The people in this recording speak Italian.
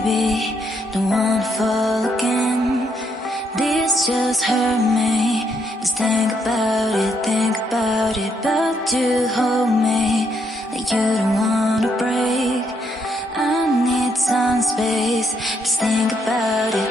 baby, don't wanna fall again. This just hurt me. Just think about it, but you hold me like you don't wanna break. I need some space, just think about it.